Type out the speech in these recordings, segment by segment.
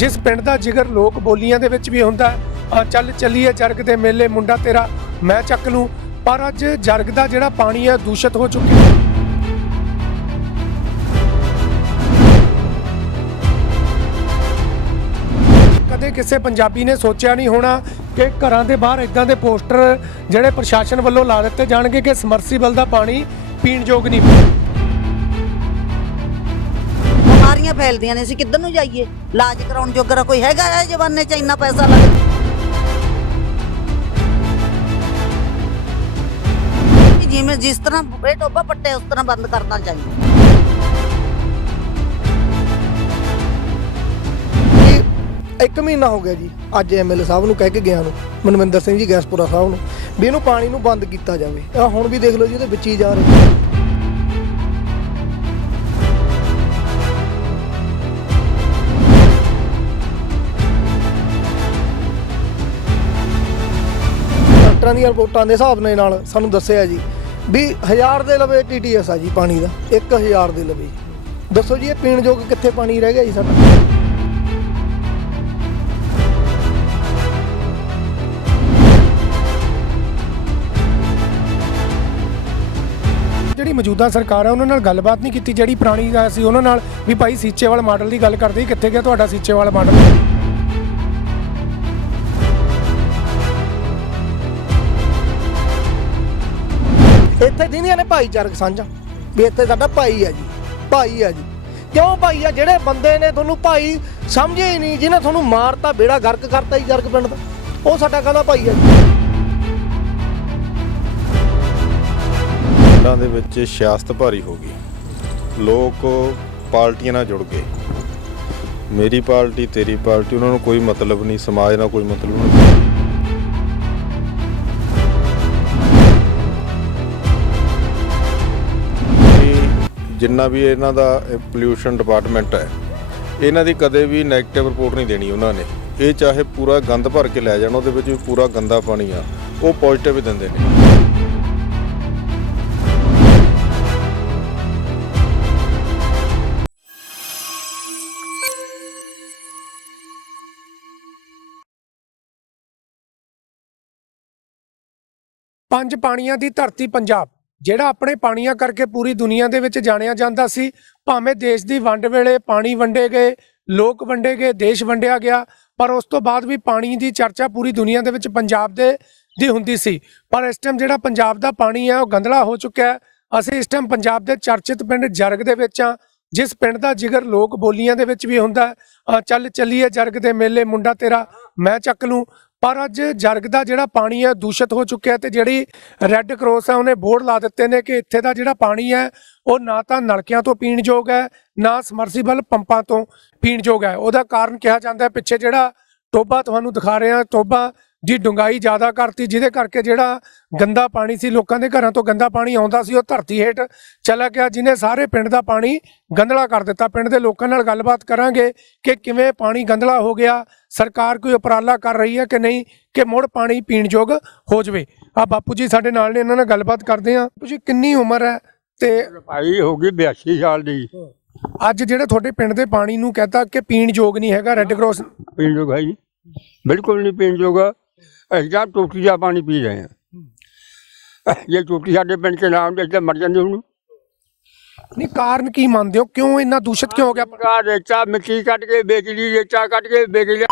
ਜਿਸ ਪਿੰਡ ਦਾ ਜਿਗਰ ਲੋਕ ਬੋਲੀਆਂ ਦੇ ਵਿੱਚ ਵੀ ਹੁੰਦਾ ਚੱਲ ਚੱਲੀਏ ਜਰਗ ਦੇ ਮੇਲੇ, ਮੁੰਡਾ ਤੇਰਾ, ਮੈਂ ਚੱਕ ਲੂੰ। ਪਰ ਅੱਜ ਜਰਗ ਦਾ ਜਿਹੜਾ ਪਾਣੀ ਹੈ, ਦੂਸ਼ਿਤ ਹੋ ਚੁੱਕਿਆ ਹੈ। ਕਦੇ ਕਿਸੇ ਪੰਜਾਬੀ ਨੇ ਸੋਚਿਆ ਨਹੀਂ ਹੋਣਾ ਕਿ ਘਰਾਂ ਦੇ ਬਾਹਰ ਇਦਾਂ ਦੇ ਪੋਸਟਰ ਜਿਹੜੇ ਪ੍ਰਸ਼ਾਸਨ ਵੱਲੋਂ ਲਾ ਦਿੱਤੇ ਜਾਣਗੇ ਕਿ ਸਮਰਸੀਬਲ ਦਾ ਪਾਣੀ ਪੀਣ ਯੋਗ ਨਹੀਂ ਬਿਮਾਰੀਆਂ ਫੈਲਦੀਆਂ ਨੇ, ਅਸੀਂ ਕਿੱਧਰ ਨੂੰ ਜਾਈਏ? ਇਲਾਜ ਕਰਾਉਣ ਜੋਗਰਾ ਕੋਈ ਹੈਗਾ ਹੈ ਜਵਾਨੇ ਚ ਇੰਨਾ ਪੈਸਾ ਲੱਗ ਜਿਵੇਂ ਜਿਸ ਤਰ੍ਹਾਂ ਇਹ ਟੋਬਾ ਪੱਟੇ, ਉਸ ਤਰ੍ਹਾਂ ਬੰਦ ਕਰਨਾ ਚਾਹੀਦਾ। ਇੱਕ ਮਹੀਨਾ ਹੋ ਗਿਆ ਜੀ, ਅੱਜ ਐਮਐਲਏ ਸਾਹਿਬ ਨੂੰ ਕਹਿ ਕੇ ਗਿਆ ਨੂੰ, ਮਨਵਿੰਦਰ ਸਿੰਘ ਜੀ ਗੈਸਪੁਰਾ ਸਾਹਿਬ ਨੂੰ, ਵੀ ਇਹਨੂੰ ਪਾਣੀ ਨੂੰ ਬੰਦ ਕੀਤਾ ਜਾਵੇ। ਆ ਹੁਣ ਵੀ ਦੇਖ ਲਓ ਜੀ ਉਹਦੇ ਵਿੱਚ ਹੀ ਜਾ ਰਹੇ ਡਾਕਟਰਾਂ ਦੀਆਂ ਰਿਪੋਰਟਾਂ ਦੇ ਹਿਸਾਬ ਦੇ ਨਾਲ ਸਾਨੂੰ ਦੱਸਿਆ ਜੀ ਵੀ 1000 ਦੇ ਲਵੇ ਟੀਟੀਐਸ ਆ ਜੀ ਪਾਣੀ ਦਾ 1000 ਦੇ ਲਵੇ। ਦੱਸੋ ਜੀ ਇਹ ਪੀਣ ਯੋਗ ਕਿੱਥੇ ਪਾਣੀ ਰਹਿ ਗਿਆ ਜੀ ਸਾਡਾ? ਜਿਹੜੀ ਮੌਜੂਦਾ ਸਰਕਾਰ ਹੈ ਉਹਨਾਂ ਨਾਲ ਗੱਲਬਾਤ ਨਹੀਂ ਕੀਤੀ, ਜਿਹੜੀ ਪੁਰਾਣੀ ਸੀ, ਉਹਨਾਂ ਨਾਲ ਵੀ ਭਾਈ ਸੀਚੇਵਾਲ ਮਾਡਲ ਦੀ ਗੱਲ ਕਰਦੇ ਕਿੱਥੇ ਗਿਆ ਤੁਹਾਡਾ ਸੀਚੇਵਾਲ ਮਾਡਲ? ਇੱਥੇ ਦਿੰਦੀਆਂ ਨੇ ਭਾਈਚਾਰਕ ਸਾਂਝਾ। ਵੀ ਇੱਥੇ ਸਾਡਾ ਭਾਈ ਹੈ ਜੀ, ਭਾਈ ਹੈ ਜੀ। ਕਿਉਂ ਭਾਈ ਆ? ਜਿਹੜੇ ਬੰਦੇ ਨੇ ਤੁਹਾਨੂੰ ਭਾਈ ਸਮਝੇ ਹੀ ਨਹੀਂ, ਜਿਹਨੇ ਤੁਹਾਨੂੰ ਮਾਰਤਾ, ਬੇੜਾ ਗਰਕ ਕਰਤਾ ਹੀ ਗਰਕ ਪਿੰਡ ਦਾ, ਉਹ ਸਾਡਾ ਕਾਹਦਾ ਭਾਈ ਆ ਪਿੰਡਾਂ ਦੇ ਵਿੱਚ ਸਿਆਸਤ ਭਾਰੀ ਹੋ ਗਈ। ਲੋਕ ਪਾਰਟੀਆਂ ਨਾਲ ਜੁੜ ਗਏ। ਮੇਰੀ ਪਾਰਟੀ, ਤੇਰੀ ਪਾਰਟੀ, ਉਹਨਾਂ ਨੂੰ ਕੋਈ ਮਤਲਬ ਨਹੀਂ, ਸਮਾਜ ਨਾਲ ਕੋਈ ਮਤਲਬ ਨਹੀਂ। ਜਿੰਨਾ ਵੀ ਇਹਨਾਂ ਦਾ ਪੋਲਿਊਸ਼ਨ ਡਿਪਾਰਟਮੈਂਟ ਹੈ, ਇਹਨਾਂ ਦੀ ਕਦੇ ਵੀ 네ਗੇਟਿਵ ਰਿਪੋਰਟ ਨਹੀਂ ਦੇਣੀ ਉਹਨਾਂ ਨੇ। ਇਹ ਚਾਹੇ ਪੂਰਾ ਗੰਦ ਭਰ ਕੇ ਲੈ ਜਾਣ, ਉਹਦੇ ਵਿੱਚ ਵੀ ਪੂਰਾ ਗੰਦਾ ਪਾਣੀ ਆ, ਉਹ ਪੋਜ਼ਿਟਿਵ ਹੀ ਦਿੰਦੇ ਨੇ। ਪੰਜ ਪਾਣੀਆਂ ਦੀ ਧਰਤੀ ਪੰਜਾਬ। ਜਿਹੜਾ ਆਪਣੇ ਪਾਣੀਆਂ ਕਰਕੇ ਪੂਰੀ ਦੁਨੀਆ ਦੇ ਵਿੱਚ ਜਾਣਿਆ ਜਾਂਦਾ ਸੀ ਭਾਵੇਂ ਦੇਸ਼ ਦੀ ਵੰਡ ਵੇਲੇ ਪਾਣੀ ਵੰਡੇ ਗਏ ਲੋਕ ਵੰਡੇ ਗਏ ਦੇਸ਼ ਵੰਡਿਆ ਗਿਆ ਪਰ ਉਸ ਤੋਂ ਬਾਅਦ ਵੀ ਪਾਣੀ ਦੀ ਚਰਚਾ ਪੂਰੀ ਦੁਨੀਆ ਦੇ ਵਿੱਚ ਪੰਜਾਬ ਦੇ ਦੀ ਹੁੰਦੀ ਸੀ। ਪਰ ਇਸ ਟਾਈਮ ਜਿਹੜਾ ਪੰਜਾਬ ਦਾ ਪਾਣੀ ਹੈ ਉਹ ਗੰਦਲਾ ਹੋ ਚੁੱਕਿਆ ਹੈ। ਅਸੀਂ ਇਸ ਟਾਈਮ ਪੰਜਾਬ ਦੇ ਚਰਚਿਤ ਪਿੰਡ ਜਰਗ ਦੇ ਵਿੱਚ ਆ ਜਿਸ ਪਿੰਡ ਦਾ ਜਿਗਰ ਲੋਕ ਬੋਲੀਆਂ ਦੇ ਵਿੱਚ ਵੀ ਹੁੰਦਾ ਹੈ, ਚੱਲ ਚੱਲੀਏ ਜਰਗ ਦੇ ਮੇਲੇ ਮੁੰਡਾ ਤੇਰਾ ਮੈਂ ਚੱਕ ਲੂੰ। ਪਰ ਅੱਜ ਜਰਗ ਦਾ ਜਿਹੜਾ ਪਾਣੀ ਹੈ ਦੂਸ਼ਿਤ ਹੋ ਚੁੱਕਿਆ ਤੇ ਜਿਹੜੀ ਰੈੱਡ ਕਰਾਸ ਹੈ, ਉਹਨੇ ਬੋਰਡ ਲਾ ਦਿੱਤੇ ਨੇ ਕਿ ਇੱਥੇ ਦਾ ਜਿਹੜਾ ਪਾਣੀ ਹੈ, ਉਹ ਨਾ ਤਾਂ ਨਲਕਿਆਂ ਤੋਂ ਪੀਣ ਯੋਗ ਹੈ, ਨਾ ਸਮਰਸੀਬਲ ਪੰਪਾਂ ਤੋਂ ਪੀਣ ਯੋਗ ਹੈ। ਉਹਦਾ ਕਾਰਨ ਕਿਹਾ ਜਾਂਦਾ ਹੈ, ਪਿੱਛੇ ਜਿਹੜਾ ਟੋਬਾ ਤੁਹਾਨੂੰ ਦਿਖਾ ਰਹੇ ਹਾਂ ਟੋਬਾ ਦੀ ਡੁੰਗਾਈ ਜ਼ਿਆਦਾ ਕਰਤੀ ਜਿਹਦੇ ਕਰਕੇ ਜਿਹੜਾ ਗੰਦਾ ਪਾਣੀ ਸੀ ਲੋਕਾਂ ਦੇ ਘਰਾਂ ਤੋਂ ਗੰਦਾ ਪਾਣੀ ਆਉਂਦਾ ਸੀ ਉਹ ਧਰਤੀ ਹੇਠ ਚਲਾ ਗਿਆ ਜਿਹਨੇ ਸਾਰੇ ਪਿੰਡ ਦਾ ਪਾਣੀ ਗੰਦਲਾ ਕਰ ਦਿੱਤਾ। ਪਿੰਡ ਦੇ ਲੋਕਾਂ ਨਾਲ ਗੱਲਬਾਤ ਕਰਾਂਗੇ ਕਿ ਕਿਵੇਂ ਪਾਣੀ ਗੰਦਲਾ ਹੋ ਗਿਆ ਸਰਕਾਰ ਕੋਈ ਉਪਰਾਲਾ ਕਰ ਰਹੀ ਹੈ ਕਿ ਨਹੀਂ ਕਿ ਮੁੜ ਪਾਣੀ ਪੀਣ ਯੋਗ ਹੋ ਜਾਵੇ। ਆ ਬਾਪੂ ਜੀ ਸਾਡੇ ਨਾਲ ਨੇ ਇਹਨਾਂ ਨਾਲ ਗੱਲਬਾਤ ਕਰਦੇ ਆ ਬਾਪੂ ਜੀ ਕਿੰਨੀ ਉਮਰ ਹੈ ਤੇ ਭਾਈ ਹੋ ਗਈ 82 ਸਾਲ ਦੀ। ਅੱਜ ਜਿਹੜੇ ਤੁਹਾਡੇ ਪਿੰਡ ਦੇ ਪਾਣੀ ਨੂੰ ਕਹਤਾ ਕਿ ਪੀਣ ਯੋਗ ਨਹੀਂ ਹੈਗਾ ਰੈੱਡ ਕਰਾਸ ਪੀਣ ਜੋਗਾ ਹੀ ਨਹੀਂ ਬਿਲਕੁਲ ਨਹੀਂ ਪੀਣ ਜੋਗਾ ਅਸੀਂ ਤਾਂ ਟੋਟੀ ਦਾ ਪਾਣੀ ਪੀ ਰਹੇ ਹਾਂ। ਇਹ ਟੋਟੀ ਸਾਡੇ ਪਿੰਡ ਕੇ ਨਾਮ ਦੇ ਇੱਥੇ ਮਰ ਜਾਂਦੇ ਹੁਣ। ਨਹੀਂ ਕਾਰਨ ਕੀ ਮੰਨਦੇ ਹੋ? ਕਿਉਂ ਇੰਨਾ ਦੂਸ਼ਿਤ ਕਿਉਂ ਹੋ ਗਿਆ? ਕਾ ਰੇਚਾ ਮਿੱਟੀ ਕੱਢ ਕੇ ਵੇਚ ਲਈ ਰੇਚਾ ਕੱਢ ਕੇ ਵੇਚ ਲਿਆ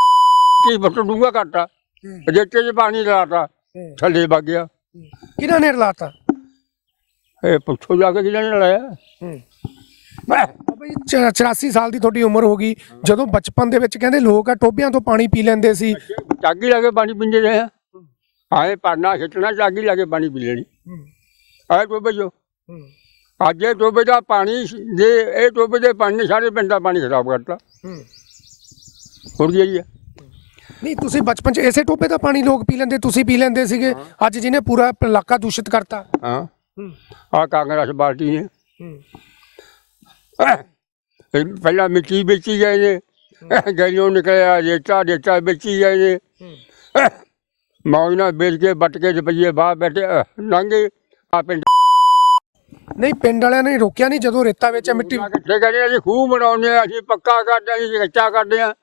ਕੀ ਫਟ ਡੂੰਗਾ ਕਰਤਾ। ਰੇਚੇ 'ਚ ਪਾਣੀ ਲਾਤਾ ਥੱਲੇ ਵਗ ਗਿਆ। ਕਿਹਨਾਂ ਨੇ ਰਲਾਤਾ? ਇਹ ਪੁੱਛੋ ਜਾ ਕੇ ਕਿਹਨੇ ਲਾਇਆ ਬਾਬਾ ਜੀ 84 ਸਾਲ ਦੀ ਤੁਹਾਡੀ ਉਮਰ ਹੋ ਗਈ। ਜਦੋਂ ਬਚਪਨ ਦੇ ਵਿੱਚ ਕਹਿੰਦੇ ਲੋਕ ਆ ਟੋਬਿਆਂ ਤੋਂ ਪਾਣੀ ਪੀ ਲੈਂਦੇ ਸੀ। ਚਾਗੀ ਲਾ ਕੇ ਪਾਣੀ ਪੀਂਦੇ ਰਹੇ ਆ। ਆਏ ਪਾਣਾ ਖਿੱਚਣਾ ਚਾਗੀ ਲਾ ਕੇ ਪਾਣੀ ਪੀ ਲੈਣੀ। ਆਏ ਟੋਬੇ ਜੋ ਅੱਜ ਇਹ ਟੋਬੇ ਦਾ ਪਾਣੀ ਦੇ ਇਹ ਟੋਬੇ ਦੇ ਪਾਣੀ ਨੇ ਸਾਰੇ ਪਿੰਡ ਦਾ ਪਾਣੀ ਖਰਾਬ ਕਰਤਾ। ਹੋਰ ਕੀ ਹੈ ਨਹੀਂ ਤੁਸੀਂ ਬਚਪਨ 'ਚ ਇਸੇ ਟੋਬੇ ਦਾ ਪਾਣੀ ਲੋਕ ਪੀ ਲੈਂਦੇ ਤੁਸੀਂ ਪੀ ਲੈਂਦੇ ਸੀਗੇ। ਅੱਜ ਜਿਹਨੇ ਪੂਰਾ ਇਲਾਕਾ ਦੂਸ਼ਿਤ ਕਰਤਾ। ਹਾਂ। ਆ ਕਾਂਗਰਸ ਪਾਰਟੀ ਨੇ। ਇਹ ਪਹਿਲਾਂ ਮਿੱਟੀ ਵੇਚੀ ਗਏ ਨੇ ਗੈਲੀਆਂ ਨਿਕਲਿਆ ਰੇਤਾ ਰੇਤਾ ਵੇਚੀ ਗਏ ਨੇ ਮੌਜ ਨਾਲ ਵੇਚ ਕੇ ਵੱਟ ਕੇ ਰੁਪਈਏ ਬਾਹਰ ਬੈਠੇ ਲੰਘੇ ਆ ਪਿੰਡ ਨਹੀਂ ਪਿੰਡ ਵਾਲਿਆਂ ਨੇ ਰੋਕਿਆ ਨਹੀਂ ਜਦੋਂ ਰੇਤਾ ਵਿੱਚ ਮਿੱਟੀ ਕਿੱਥੇ ਕਹਿੰਦੇ ਅਸੀਂ ਖੂਹ ਬਣਾਉਂਦੇ ਆ ਅਸੀਂ ਪੱਕਾ ਕਰਦੇ ਆ ਅਸੀਂ ਕੱਚਾ ਕਰਦੇ ਆ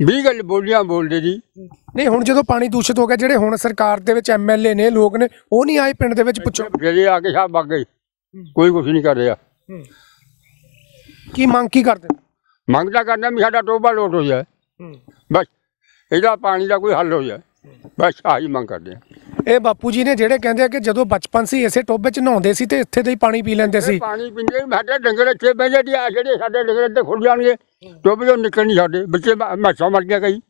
ਵੀਹ ਗੱਲ ਬੋਲੀਆਂ ਬੋਲਦੇ ਜੀ। ਨਹੀਂ ਹੁਣ ਜਦੋਂ ਪਾਣੀ ਦੂਸ਼ਿਤ ਹੋ ਗਿਆ ਜਿਹੜੇ ਹੁਣ ਸਰਕਾਰ ਦੇ ਵਿੱਚ ਐਮਐਲਏ ਨੇ ਲੋਕ ਨੇ ਉਹ ਨਹੀਂ ਆਏ ਪਿੰਡ ਦੇ ਵਿੱਚ ਪੁੱਛੋ। ਜਿਹੜੇ ਆ ਕੇ ਸਭ ਵਗ ਗਏ। ਕੋਈ ਕੁਛ ਨਹੀਂ ਕਰ ਰਿਹਾ। ਕੀ ਮੰਗ ਕੀ ਕਰਦੇ ਮੰਗਦਾ ਕਰਨਾ ਵੀ ਸਾਡਾ ਟੋਬਾ ਲੋਟ ਹੋ ਜਾਏ। ਬਸ ਇਹਦਾ ਪਾਣੀ ਦਾ ਕੋਈ ਹੱਲ ਹੋ ਜਾਏ। ਬਸ ਆਹੀ ਮੰਗ ਕਰਦੇ ਆ। ਇਹ ਬਾਪੂ ਜੀ ਨੇ ਜਿਹੜੇ ਕਹਿੰਦੇ ਆ ਕਿ ਜਦੋਂ ਬਚਪਨ ਸੀ ਇਸੇ ਟੋਬੇ 'ਚ ਨਹਾਉਂਦੇ ਸੀ ਤੇ ਇੱਥੇ ਦੇ ਹੀ ਪਾਣੀ ਪੀ ਲੈਂਦੇ ਸੀ। ਇਹ ਪਾਣੀ ਪੀਂਦੇ ਵੀ ਸਾਡੇ ਡੰਗਰ ਇੱਥੇ ਬਹਿ ਜਾਂਦੇ ਆ ਜਿਹੜੇ ਸਾਡੇ ਡੰਗਰ ਇੱਥੇ ਖੁੱਲ ਜਾਣਗੇ। ਟੋਬੇ ਤੋਂ ਨਿਕਲ ਨਹੀਂ ਸਾਡੇ ਬੱਚੇ ਮੈਸਾਂ ਮਰ ਗਿਆ ਕਈ।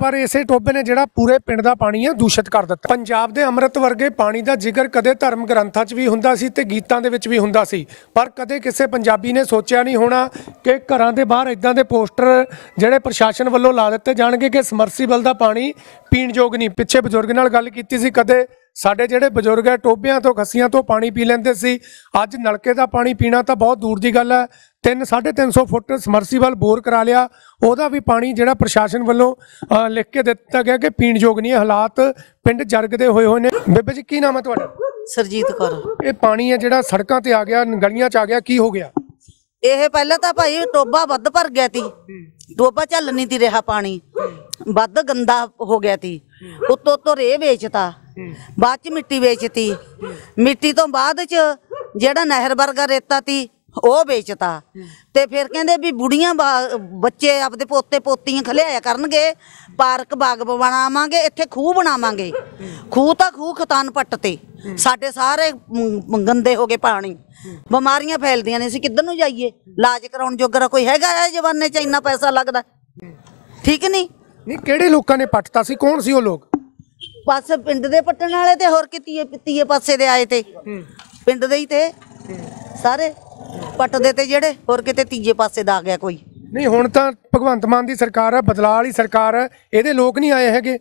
ਪਰ ਇਸੇ ਟੋਬੇ ਨੇ ਜਿਹੜਾ ਪੂਰੇ ਪਿੰਡ ਦਾ ਪਾਣੀ ਆ ਦੂਸ਼ਿਤ ਕਰ ਦਿੱਤਾ। ਪੰਜਾਬ ਦੇ ਅੰਮ੍ਰਿਤ ਵਰਗੇ ਪਾਣੀ ਦਾ ਜ਼ਿਕਰ ਕਦੇ ਧਰਮ ਗ੍ਰੰਥਾਂ 'ਚ ਵੀ ਹੁੰਦਾ ਸੀ ਤੇ ਗੀਤਾਂ ਦੇ ਵਿੱਚ ਵੀ ਹੁੰਦਾ ਸੀ। ਪਰ ਕਦੇ ਕਿਸੇ ਪੰਜਾਬੀ ਨੇ ਸੋਚਿਆ ਨਹੀਂ ਹੋਣਾ ਕਿ ਘਰਾਂ ਦੇ ਬਾਹਰ ਇਦਾਂ ਦੇ ਪੋਸਟਰ ਜਿਹੜੇ ਪ੍ਰਸ਼ਾਸਨ ਵੱਲੋਂ ਲਾ ਦਿੱਤੇ ਜਾਣਗੇ ਕਿ ਸਮਰਸੀਬਲ ਦਾ ਪਾਣੀ ਪੀਣ ਯੋਗ ਨਹੀਂ। ਪਿੱਛੇ ਬਜ਼ੁਰਗ ਨਾਲ ਗੱਲ ਕੀਤੀ ਸੀ, ਕਦੇ ਸਾਡੇ ਜਿਹੜੇ ਬਜ਼ੁਰਗ ਹੈ ਟੋਬਿਆਂ ਤੋਂ ਖੱਸੀਆਂ ਤੋਂ ਪਾਣੀ ਪੀ ਲੈਂਦੇ ਸੀ। ਅੱਜ ਨਲਕੇ ਦਾ ਪਾਣੀ ਪੀਣਾ ਤਾਂ ਬਹੁਤ ਦੂਰ ਦੀ ਗੱਲ ਹੈ 3 350 ਫੁੱਟ ਸਮਰਸੀਬਲ ਬੋਰ ਕਰਾ ਲਿਆ। ਉਹਦਾ ਵੀ ਪਾਣੀ ਜਿਹੜਾ ਪ੍ਰਸ਼ਾਸਨ ਵੱਲੋਂ ਲਿਖ ਕੇ ਦਿੱਤਾ ਗਿਆ ਕਿ ਪੀਣ ਯੋਗ ਨਹੀਂ ਹੈ। ਹਾਲਾਤ ਪਿੰਡ ਜਰਗਦੇ ਹੋਏ ਹੋਏ ਨੇ। ਬੇਬੇ ਜੀ ਕੀ ਨਾਮ ਹੈ ਤੁਹਾਡਾ? ਸਰਜੀਤ ਕੌਰ। ਇਹ ਪਾਣੀ ਹੈ ਜਿਹੜਾ ਸੜਕਾਂ ਤੇ ਆ ਗਿਆ ਗਲੀਆਂ 'ਚ ਆ ਗਿਆ ਕੀ ਹੋ ਗਿਆ? ਇਹ ਪਹਿਲਾਂ ਤਾਂ ਭਾਈ ਟੋਬਾ ਵੱਧ ਭਰ ਗਿਆ ਤੀ। ਟੋਬਾ ਚੱਲ ਨਹੀਂ ਤੀ ਰਿਹਾ ਪਾਣੀ। ਵੱਧ ਗੰਦਾ ਹੋ ਗਿਆ ਤੀ। ਉੱਤੋਂ ਤੋਂ ਰੇ ਵੇਚਤਾ। ਬਾਅਦ ਚ ਮਿੱਟੀ ਵੇਚਤੀ। ਮਿੱਟੀ ਤੋਂ ਬਾਅਦ ਚ ਜਿਹੜਾ ਨਹਿਰ ਵਰਗਾ ਰੇਤਾ ਤੀ ਉਹ ਵੇਚਤਾ। ਤੇ ਫਿਰ ਕਹਿੰਦੇ ਵੀ ਬੁੜੀਆਂ ਬੱਚੇ ਆਪਦੇ ਪੋਤੇ ਪੋਤੀਆਂ ਖਲਿਆਇਆ ਕਰਨਗੇ ਪਾਰਕ ਬਾਗ ਬਣਾਵਾਂਗੇ ਇੱਥੇ ਖੂਹ ਬਣਾਵਾਂਗੇ। ਖੂਹ ਤਾਂ ਖੂਹ ਖਤਾਨ ਪੱਟ ਤੇ। ਸਾਡੇ ਸਾਰੇ ਗੰਦੇ ਹੋ ਗਏ ਪਾਣੀ। ਬਿਮਾਰੀਆਂ ਫੈਲਦੀਆਂ ਨੇ ਅਸੀਂ ਕਿੱਧਰ ਨੂੰ ਜਾਈਏ? ਇਲਾਜ ਕਰਾਉਣ ਜੋਗਰਾ ਕੋਈ ਹੈਗਾ ਹੈ ਜਵਾਨੇ ਚ ਇੰਨਾ ਪੈਸਾ ਲੱਗਦਾ। ਠੀਕ ਨਹੀਂ ਨਹੀਂ ਕਿਹੜੇ ਲੋਕਾਂ ਨੇ ਪੱਟਤਾ ਸੀ? ਕੌਣ ਸੀ ਉਹ ਲੋਕ? ਪਾਸੇ ਪਿੰਡ ਦੇ ਪੱਟਣ ਵਾਲੇ ਤੇ ਹੋਰ ਕਿਤੀਏ ਪਿੱਤੀਏ ਪਾਸੇ ਦੇ ਆਏ ਤੇ। ਪਿੰਡ ਦੇ ਹੀ ਤੇ। ਸਾਰੇ ਪੱਟਦੇ ਤੇ ਜਿਹੜੇ ਹੋਰ ਕਿਤੇ ਤੀਜੇ ਪਾਸੇ ਦਾ ਆ ਗਿਆ ਕੋਈ। ਨਹੀਂ ਹੁਣ ਤਾਂ ਭਗਵੰਤ ਮਾਨ ਦੀ ਸਰਕਾਰ ਹੈ ਬਦਲਾਅ ਵਾਲੀ ਸਰਕਾਰ ਹੈ ਇਹਦੇ ਲੋਕ ਨਹੀਂ ਆਏ ਹੈਗੇ।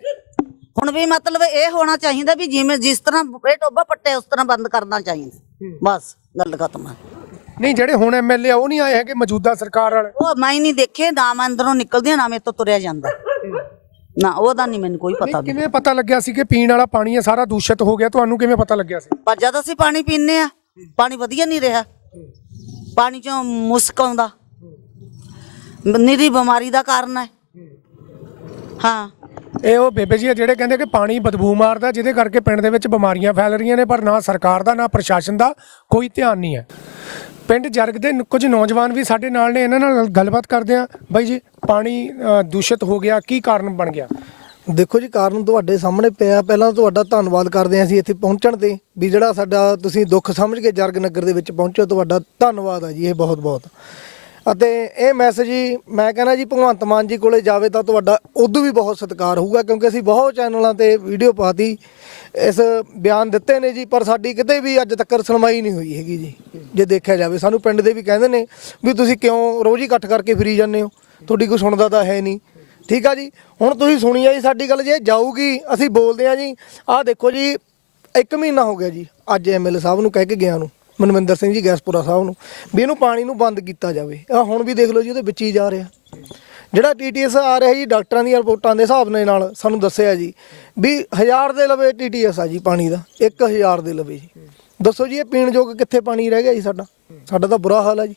ਹੁਣ ਵੀ ਮਤਲਬ ਇਹ ਹੋਣਾ ਚਾਹੀਦਾ ਵੀ ਜਿਵੇਂ ਜਿਸ ਤਰ੍ਹਾਂ ਇਹ ਟੋਬਾ ਪੱਟੇ ਉਸ ਤਰ੍ਹਾਂ ਬੰਦ ਕਰਨਾ ਚਾਹੀਦਾ। ਬਸ ਗੱਲ ਖਤਮ ਹੈ ਨਹੀਂ ਜਿਹੜੇ ਹੁਣ ਐਮਐਲਏ ਆ ਉਹ ਨਹੀਂ ਆਏ ਹੈਗੇ ਮੌਜੂਦਾ ਸਰਕਾਰ ਵਾਲੇ। ਉਹ ਮੈਂ ਨਹੀਂ ਦੇਖੇ ਨਾ ਮੈਂ ਅੰਦਰੋਂ ਨਿਕਲਦੀ ਨਾ ਮੇਰੇ ਤੋਂ ਤੁਰਿਆ ਜਾਂਦਾ। ਨਾ ਉਹਦਾ ਨਹੀਂ ਮੈਨੂੰ ਕੋਈ ਪਤਾ ਵੀ। ਕਿਵੇਂ ਪਤਾ ਲੱਗਿਆ ਸੀ ਕਿ ਪੀਣ ਵਾਲਾ ਪਾਣੀ ਹੈ ਸਾਰਾ ਦੂਸ਼ਿਤ ਹੋ ਗਿਆ? ਤੁਹਾਨੂੰ ਕਿਵੇਂ ਪਤਾ ਲੱਗਿਆ ਸੀ? ਪਰ ਜਦ ਅਸੀਂ ਪਾਣੀ ਪੀਂਦੇ ਆ ਪਾਣੀ ਵਧੀਆ ਨਹੀਂ ਰਿਹਾ। ਪਾਣੀ ਚੋਂ ਮੁਸਕ ਆਉਂਦਾ। ਨਿਰੀ ਬਿਮਾਰੀ ਦਾ ਕਾਰਨ ਹੈ। ਹਾਂ। ਇਹ ਉਹ ਬੇਬੇ ਜੀ ਆ ਜਿਹੜੇ ਕਹਿੰਦੇ ਕਿ ਪਾਣੀ ਬਦਬੂ ਮਾਰਦਾ ਜਿਹਦੇ ਕਰਕੇ ਪਿੰਡ ਦੇ ਵਿੱਚ ਬਿਮਾਰੀਆਂ ਫੈਲ ਰਹੀਆਂ ਨੇ ਪਰ ਨਾ ਸਰਕਾਰ ਦਾ ਨਾ ਪ੍ਰਸ਼ਾਸਨ ਦਾ ਕੋਈ ਧਿਆਨ ਨਹੀਂ ਹੈ। ਪਿੰਡ ਜਰਗ ਦੇ ਨ- ਕੁਝ ਨੌਜਵਾਨ ਵੀ ਸਾਡੇ ਨਾਲ ਨੇ ਇਹਨਾਂ ਨਾਲ ਗੱਲਬਾਤ ਕਰਦੇ ਆ ਬਾਈ ਜੀ ਪਾਣੀ ਅ, ਦੂਸ਼ਿਤ ਹੋ ਗਿਆ ਕੀ ਕਾਰਨ ਬਣ ਗਿਆ? ਦੇਖੋ ਜੀ ਕਾਰਨ ਤੁਹਾਡੇ ਸਾਹਮਣੇ ਪਿਆ। ਪਹਿਲਾਂ ਤੁਹਾਡਾ ਧੰਨਵਾਦ ਕਰਦੇ ਹਾਂ ਅਸੀਂ ਇੱਥੇ ਪਹੁੰਚਣ ਤੇ ਵੀ ਜਿਹੜਾ ਸਾਡਾ ਤੁਸੀਂ ਦੁੱਖ ਸਮਝ ਕੇ ਜਰਗ ਨਗਰ ਦੇ ਵਿੱਚ ਪਹੁੰਚੇ ਤੁਹਾਡਾ ਧੰਨਵਾਦ ਆ ਜੀ ਇਹ ਬਹੁਤ ਬਹੁਤ ਅਤੇ ਇਹ ਮੈਸੇਜ ਜੀ, ਮੈਂ ਕਹਿੰਦਾ ਜੀ ਭਗਵੰਤ ਮਾਨ ਜੀ ਕੋਲੇ ਜਾਵੇ ਤਾਂ ਤੁਹਾਡਾ ਉਦੋਂ ਵੀ ਬਹੁਤ ਸਤਿਕਾਰ ਹੋਊਗਾ, ਕਿਉਂਕਿ ਅਸੀਂ ਬਹੁਤ ਚੈਨਲਾਂ ਤੇ ਵੀਡੀਓ ਪਾਤੀ, ਇਸ ਬਿਆਨ ਦਿੱਤੇ ਨੇ ਜੀ, ਪਰ ਸਾਡੀ ਕਿਤੇ ਵੀ ਅੱਜ ਤੱਕ ਸੁਣਵਾਈ ਨਹੀਂ ਹੋਈ ਹੈਗੀ ਜੀ, ਜੇ ਦੇਖਿਆ ਜਾਵੇ। ਸਾਨੂੰ ਪਿੰਡ ਦੇ ਵੀ ਕਹਿੰਦੇ ਨੇ ਵੀ ਤੁਸੀਂ ਕਿਉਂ ਰੋਜ਼ ਹੀ ਇਕੱਠ ਕਰਕੇ ਫਿਰੀ ਜਾਂਦੇ ਹੋ? ਤੁਹਾਡੀ ਕੋਈ ਸੁਣਦਾ ਤਾਂ ਹੈ ਨਹੀਂ। ਠੀਕ ਆ ਜੀ? ਹੁਣ ਤੁਸੀਂ ਸੁਣੀ ਆ ਜੀ ਸਾਡੀ ਗੱਲ, ਜੇ ਜਾਊਗੀ, ਅਸੀਂ ਬੋਲਦੇ ਆ ਜੀ, ਆਹ ਦੇਖੋ ਜੀ, ਇੱਕ ਮਹੀਨਾ ਹੋ ਗਿਆ ਜੀ, ਅੱਜ ਐਮਐਲਏ ਸਾਹਿਬ ਨੂੰ ਕਹਿ ਕੇ ਗਿਆ ਨੂੰ। ਮਨਵਿੰਦਰ ਸਿੰਘ ਜੀ ਗੈਸਪੁਰਾ ਸਾਹਿਬ ਨੂੰ ਵੀ ਇਹਨੂੰ ਪਾਣੀ ਨੂੰ ਬੰਦ ਕੀਤਾ ਜਾਵੇ। ਆ ਹੁਣ ਵੀ ਦੇਖ ਲਓ ਜੀ ਉਹਦੇ ਵਿੱਚ ਹੀ ਜਾ ਰਿਹਾ। ਜਿਹੜਾ ਟੀਟੀਐਸ ਆ ਰਿਹਾ ਜੀ ਡਾਕਟਰਾਂ ਦੀਆਂ ਰਿਪੋਰਟਾਂ ਦੇ ਹਿਸਾਬ ਦੇ ਨਾਲ ਸਾਨੂੰ ਦੱਸਿਆ ਜੀ ਵੀ 1000 ਦੇ ਲਵੇ ਟੀਟੀਐਸ ਆ ਜੀ ਪਾਣੀ ਦਾ 1000 ਦੇ ਲਵੇ ਜੀ। ਦੱਸੋ ਜੀ ਇਹ ਪੀਣ ਯੋਗ ਕਿੱਥੇ ਪਾਣੀ ਰਹਿ ਗਿਆ ਜੀ ਸਾਡਾ? ਸਾਡਾ ਤਾਂ ਬੁਰਾ ਹਾਲ ਹੈ ਜੀ।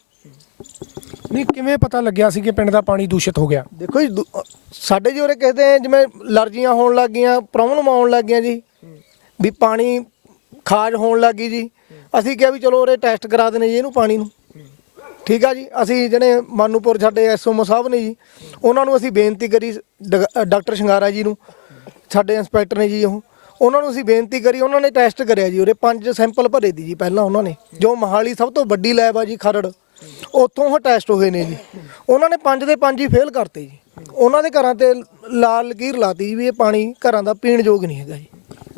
ਨਹੀਂ ਕਿਵੇਂ ਪਤਾ ਲੱਗਿਆ ਸੀ ਕਿ ਪਿੰਡ ਦਾ ਪਾਣੀ ਦੂਸ਼ਿਤ ਹੋ ਗਿਆ? ਦੇਖੋ ਜੀ ਦੂ- ਸਾਡੇ ਜੀ ਉਰੇ ਕਹਿੰਦੇ ਆ ਜਿਵੇਂ ਅਲਰਜੀਆਂ ਹੋਣ ਲੱਗ ਗਈਆਂ ਪ੍ਰੋਬਲਮ ਆਉਣ ਲੱਗ ਗਈਆਂ ਜੀ ਵੀ ਪਾਣੀ ਖਾਜ ਹੋਣ ਲੱਗ ਗਈ ਜੀ। ਅਸੀਂ ਕਿਹਾ ਵੀ ਚਲੋ ਉਰੇ ਟੈਸਟ ਕਰਾ ਦੇਣੇ ਜੀ ਇਹਨੂੰ ਪਾਣੀ ਨੂੰ। ਠੀਕ ਆ ਜੀ? ਅਸੀਂ ਜਿਹੜੇ ਮਾਨੂਪੁਰ ਸਾਡੇ ਐਸਓਮੋ ਸਾਹਿਬ ਨੇ ਜੀ, ਉਹਨਾਂ ਨੂੰ ਅਸੀਂ ਬੇਨਤੀ ਕਰੀ ਡ- ਡਾਕਟਰ ਸ਼ਿੰਗਾਰਾ ਜੀ ਨੂੰ, ਸਾਡੇ ਇੰਸਪੈਕਟਰ ਨੇ ਜੀ ਉਹ। ਉਹਨਾਂ ਨੂੰ ਅਸੀਂ ਬੇਨਤੀ ਕਰੀ, ਉਹਨਾਂ ਨੇ ਟੈਸਟ ਕਰਿਆ ਜੀ ਉਰੇ, ਪੰਜ ਸੈਂਪਲ ਭਰੇ ਦੀ ਜੀ ਪਹਿਲਾਂ ਉਹਨਾਂ ਨੇ। ਜੋ ਮਹਾਲੀ ਸਭ ਤੋਂ ਵੱਡੀ ਲੈਬ ਆ ਜੀ, ਖਰੜ, ਉੱਥੋਂ ਉਹ ਟੈਸਟ ਹੋਏ ਨੇ ਜੀ। ਉਹਨਾਂ ਨੇ ਪੰਜ ਦੇ ਪੰਜ ਹੀ ਫੇਲ ਕਰਤੇ ਜੀ। ਉਹਨਾਂ ਦੇ ਘਰਾਂ ਤੇ ਲਾਲ ਲਕੀਰ ਲਾਤੀ ਜੀ ਵੀ ਇਹ ਪਾਣੀ ਘਰਾਂ ਦਾ ਪੀਣ ਯੋਗ ਨਹੀਂ ਹੈਗਾ ਜੀ।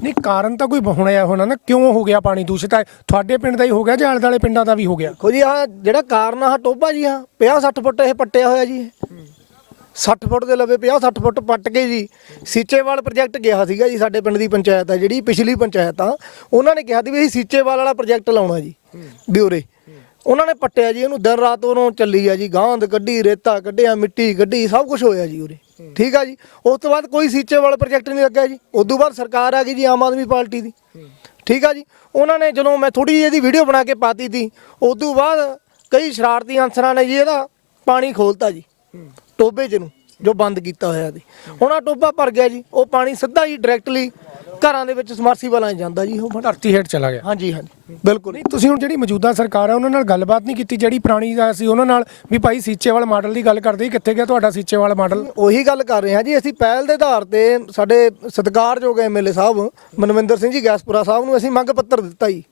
ਨਹੀਂ, ਕਾਰਨ ਤਾਂ ਕੋਈ ਹੋਣਾ ਹੋਣਾ ਨਾ। ਕਿਉਂ ਹੋ ਗਿਆ ਪਾਣੀ ਦੂਸ਼ਿਤ? ਹੈ ਤੁਹਾਡੇ ਪਿੰਡ ਦਾ ਹੀ ਹੋ ਗਿਆ ਜਾਂ ਆਲੇ ਦੁਆਲੇ ਪਿੰਡਾਂ ਦਾ ਵੀ ਹੋ ਗਿਆ? ਦੇਖੋ ਜੀ ਆ ਜਿਹੜਾ ਕਾਰਨ ਆ ਟੋਭਾ ਜੀ ਆ 50 60 ਫੁੱਟ ਇਹ ਪੱਟਿਆ ਹੋਇਆ ਜੀ। ਇਹ। 60 ਫੁੱਟ ਦੇ ਲਵੇ 50 60 ਫੁੱਟ ਪੱਟ ਕੇ ਜੀ। ਸੀਚੇਵਾਲ ਪ੍ਰੋਜੈਕਟ ਗਿਆ ਸੀਗਾ ਜੀ ਸਾਡੇ ਪਿੰਡ ਦੀ ਪੰਚਾਇਤ ਆ, ਜਿਹੜੀ ਪਿਛਲੀ ਪੰਚਾਇਤ ਆ। ਉਹਨਾਂ ਨੇ ਕਿਹਾ ਸੀ ਵੀ ਅਸੀਂ ਸੀਚੇਵਾਲ ਵਾਲਾ ਪ੍ਰੋਜੈਕਟ ਲਾਉਣਾ ਜੀ, ਬਿਊਰੇ। ਉਹਨਾਂ ਨੇ ਪੱਟਿਆ ਜੀ ਇਹਨੂੰ ਦਿਨ ਰਾਤ ਉਹਨੂੰ ਚੱਲੀ ਆ ਜੀ ਗਾਂਦ ਕੱਢੀ, ਰੇਤਾ ਕੱਢਿਆ, ਮਿੱਟੀ ਕੱਢੀ, ਸਭ ਕੁਝ ਹੋਇਆ ਜੀ ਉਰੇ। ਠੀਕ ਆ ਜੀ? ਉਸ ਤੋਂ ਬਾਅਦ ਕੋਈ ਸੀਚੇ ਵਾਲਾ ਪ੍ਰੋਜੈਕਟ ਨਹੀਂ ਲੱਗਿਆ ਜੀ। ਉਸ ਤੋਂ ਬਾਅਦ ਸਰਕਾਰ ਆ ਗਈ ਜੀ ਆਮ ਆਦਮੀ ਪਾਰਟੀ ਦੀ। ਠੀਕ ਆ ਜੀ? ਉਹਨਾਂ ਨੇ ਜਦੋਂ ਮੈਂ ਥੋੜੀ ਜਿਹੀ ਇਹਦੀ ਵੀਡੀਓ ਬਣਾ ਕੇ ਪਾਤੀ ਸੀ ਉਸ ਤੋਂ ਬਾਅਦ ਕਈ ਸ਼ਰਾਰਤੀ ਅਨਸਰਾਂ ਨੇ ਜੀ ਇਹਦਾ ਪਾਣੀ ਖੋਲਤਾ ਜੀ। ਟੋਬੇ ਚ ਨੂੰ ਜੋ ਬੰਦ ਕੀਤਾ ਹੋਇਆ ਸੀ। ਹੁਣ ਆ ਟੋਬਾ ਭਰ ਗਿਆ ਜੀ। ਉਹ ਪਾਣੀ ਸਿੱਧਾ ਹੀ ਡਾਇਰੈਕਟਲੀ ਘਰਾਂ ਦੇ ਵਿੱਚ ਸਮਰਸੀਬਲਾਂ 'ਚ ਜਾਂਦਾ ਜੀ ਉਹ ਧਰਤੀ ਹੇਠ ਚਲਾ ਗਿਆ। ਹਾਂਜੀ ਹਾਂਜੀ। ਬਿਲਕੁਲ। ਨਹੀਂ ਤੁਸੀਂ ਹੁਣ ਜਿਹੜੀ ਮੌਜੂਦਾ ਸਰਕਾਰ ਹੈ ਉਹਨਾਂ ਨਾਲ ਗੱਲਬਾਤ ਨਹੀਂ ਕੀਤੀ ਜਿਹੜੀ ਪੁਰਾਣੀ ਦਾ ਸੀ ਉਹਨਾਂ ਨਾਲ ਵੀ ਭਾਈ ਸੀਚੇਵਾਲ ਮਾਡਲ ਦੀ ਗੱਲ ਕਰਦੇ ਸੀ, ਕਿੱਥੇ ਗਿਆ ਤੁਹਾਡਾ ਸੀਚੇਵਾਲ ਮਾਡਲ? ਉਹੀ ਗੱਲ ਕਰ ਰਹੇ ਹਾਂ ਜੀ ਅਸੀਂ ਪਹਿਲ ਦੇ ਆਧਾਰ ਤੇ ਸਾਡੇ ਸਤਿਕਾਰਯੋਗ ਐਮਐਲਏ ਸਾਹਿਬ ਮਨਵਿੰਦਰ ਸਿੰਘ ਜੀ ਗੈਸਪੁਰਾ ਸਾਹਿਬ ਨੂੰ ਅਸੀਂ ਮੰਗ ਪੱਤਰ ਦਿੱਤਾ ਜੀ